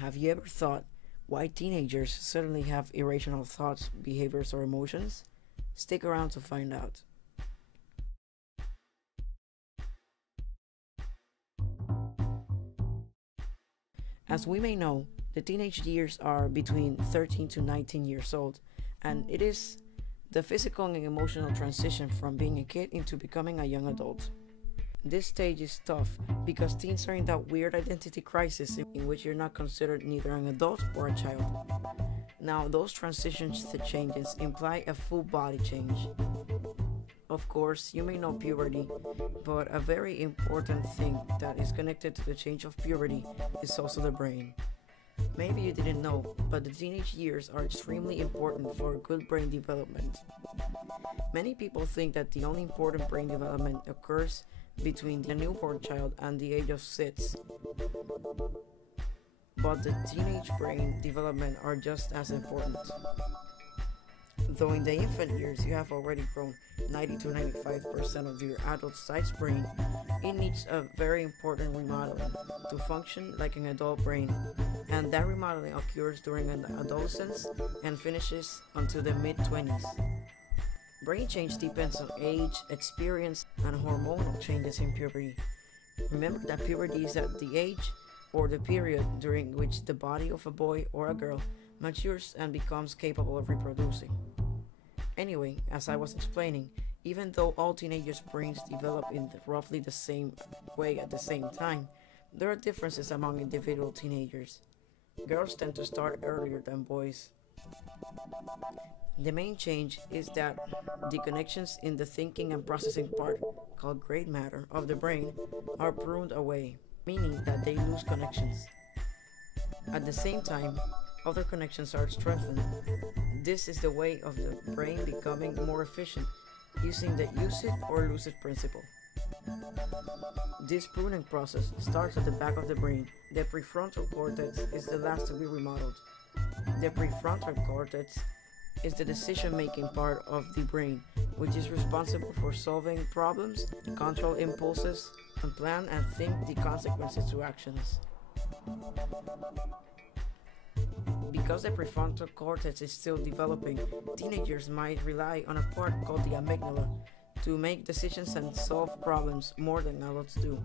Have you ever thought why teenagers suddenly have irrational thoughts, behaviors, or emotions? Stick around to find out. As we may know, the teenage years are between 13 to 19 years old, and it is the physical and emotional transition from being a kid into becoming a young adult. This stage is tough because teens are in that weird identity crisis in which you're not considered neither an adult or a child. Now, those transitions to changes imply a full body change. Of course, you may know puberty, but a very important thing that is connected to the change of puberty is also the brain. Maybe you didn't know, but the teenage years are extremely important for good brain development. Many people think that the only important brain development occurs between the newborn child and the age of 6. But the teenage brain development are just as important. Though in the infant years you have already grown 90 to 95% of your adult-sized brain, it needs a very important remodeling to function like an adult brain, and that remodeling occurs during adolescence and finishes until the mid-20s. Brain change depends on age, experience, and hormonal changes in puberty. Remember that puberty is at the age or the period during which the body of a boy or a girl matures and becomes capable of reproducing. Anyway, as I was explaining, even though all teenagers' brains develop in roughly the same way at the same time, there are differences among individual teenagers. Girls tend to start earlier than boys. The main change is that the connections in the thinking and processing part, called gray matter, of the brain are pruned away, meaning that they lose connections. At the same time, other connections are strengthened. This is the way of the brain becoming more efficient, using the use it or lose it principle. This pruning process starts at the back of the brain. The prefrontal cortex is the last to be remodeled. The prefrontal cortex is the decision-making part of the brain, which is responsible for solving problems, control impulses, and plan and think the consequences to actions. Because the prefrontal cortex is still developing, teenagers might rely on a part called the amygdala to make decisions and solve problems more than adults do.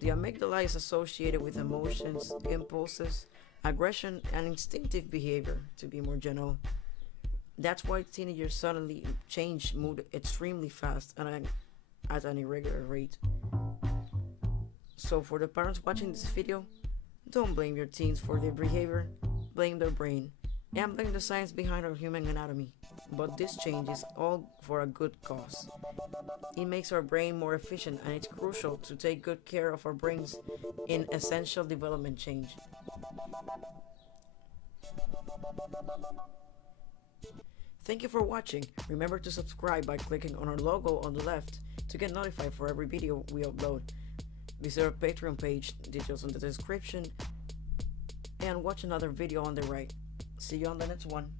The amygdala is associated with emotions, impulses, aggression, and instinctive behavior, to be more general. That's why teenagers suddenly change mood extremely fast and at an irregular rate. So for the parents watching this video, don't blame your teens for their behavior, blame their brain, and blame the science behind our human anatomy. But this change is all for a good cause. It makes our brain more efficient, and it's crucial to take good care of our brains in essential development change. Thank you for watching. Remember to subscribe by clicking on our logo on the left to get notified for every video we upload. Visit our Patreon page, details in the description, and watch another video on the right. See you on the next one.